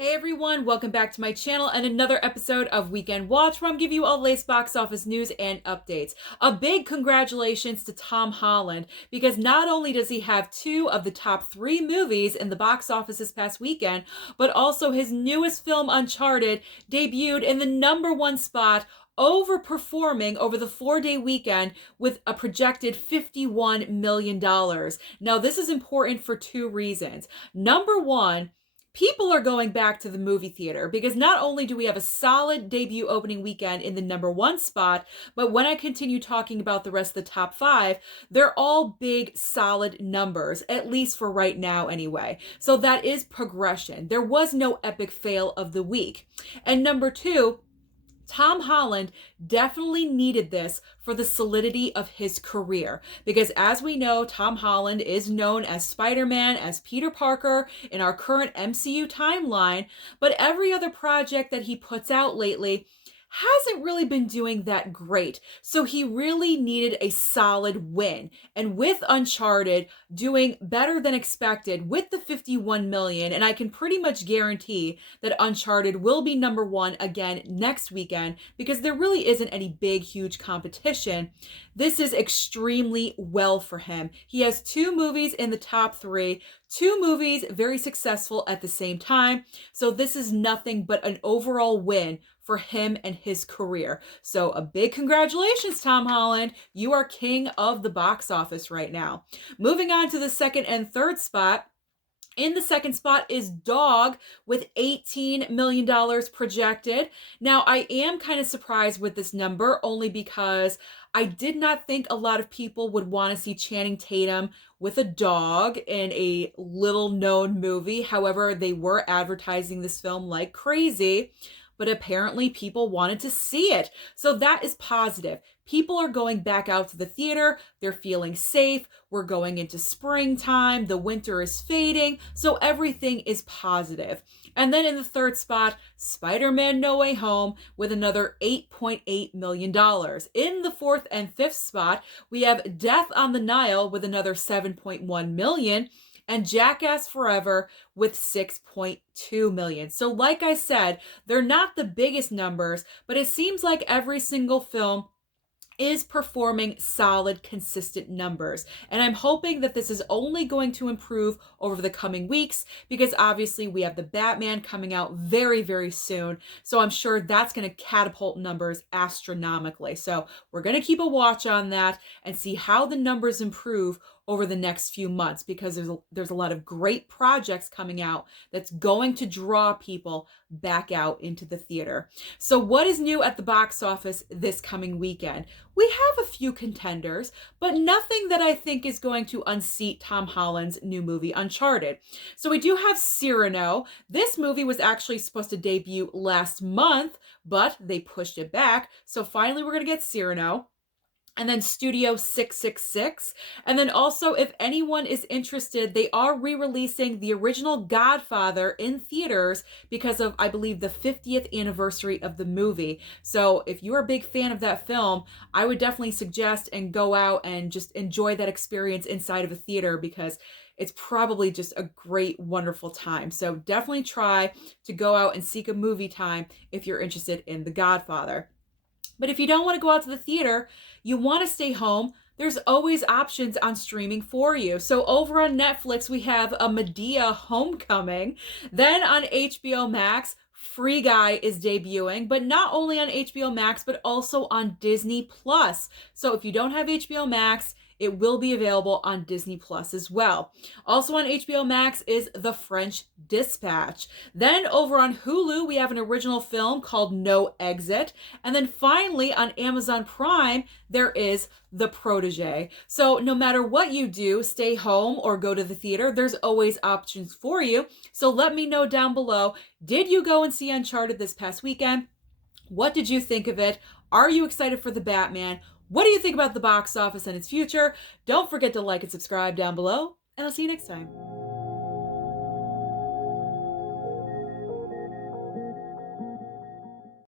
Hey everyone, welcome back to my channel and another episode of Weekend Watch where I'm giving you all the latest box office news and updates. A big congratulations to Tom Holland because not only does he have two of the top three movies in the box office this past weekend, but also his newest film Uncharted debuted in the #1 spot, overperforming over the 4-day weekend with a projected $51 million. Now, this is important for two reasons. Number one, people are going back to the movie theater because not only do we have a solid debut opening weekend in the #1 spot, but when I continue talking about the rest of the top five, they're all big, solid numbers, at least for right now anyway. So that is progression. There was no epic fail of the week. And number two, Tom Holland definitely needed this for the solidity of his career because, as we know, Tom Holland is known as Spider-Man, as Peter Parker in our current MCU timeline, but every other project that he puts out lately hasn't really been doing that great. So he really needed a solid win. And with Uncharted doing better than expected with the 51 million, and I can pretty much guarantee that Uncharted will be #1 again next weekend because there really isn't any big, huge competition. This is extremely well for him. He has two movies in the top three, two movies very successful at the same time. So this is nothing but an overall win for him and his career. So a big congratulations, Tom Holland. You are king of the box office right now. Moving on to the second and third spot. In the second spot is Dog with $18 million projected. Now, I am kind of surprised with this number only because I did not think a lot of people would want to see Channing Tatum with a dog in a little known movie. However, they were advertising this film like crazy, but apparently people wanted to see it. So that is positive. People are going back out to the theater. They're feeling safe. We're going into springtime. The winter is fading. So everything is positive. And then in the third spot, Spider-Man No Way Home with another $8.8 million. In the fourth and fifth spot, we have Death on the Nile with another $7.1 million. And Jackass Forever with $6.2 million. So like I said, they're not the biggest numbers, but it seems like every single film is performing solid, consistent numbers. And I'm hoping that this is only going to improve over the coming weeks because obviously we have the Batman coming out very, very soon. So I'm sure that's going to catapult numbers astronomically. So we're going to keep a watch on that and see how the numbers improve over the next few months because there's a lot of great projects coming out that's going to draw people back out into the theater. So what is new at the box office this coming weekend? We have a few contenders, but nothing that I think is going to unseat Tom Holland's new movie, Uncharted. So we do have Cyrano. This movie was actually supposed to debut last month, but they pushed it back. So finally we're going to get Cyrano. And then Studio 666. And then also, if anyone is interested, they are re-releasing the original Godfather in theaters because of, I believe, the 50th anniversary of the movie. So if you're a big fan of that film, I would definitely suggest and go out and just enjoy that experience inside of a theater because it's probably just a great, wonderful time. So definitely try to go out and seek a movie time if you're interested in The Godfather. But if you don't want to go out to the theater, you want to stay home, there's always options on streaming for you. So over on Netflix, we have a Medea Homecoming. Then on HBO Max, Free Guy is debuting, but not only on HBO Max, but also on Disney Plus. So if you don't have HBO Max, it will be available on Disney Plus as well. Also on HBO Max is The French Dispatch. Then over on Hulu, we have an original film called No Exit. And then finally on Amazon Prime, there is The Protege. So no matter what you do, stay home or go to the theater, there's always options for you. So let me know down below, did you go and see Uncharted this past weekend? What did you think of it? Are you excited for the Batman? What do you think about the box office and its future? Don't forget to like and subscribe down below, and I'll see you next time.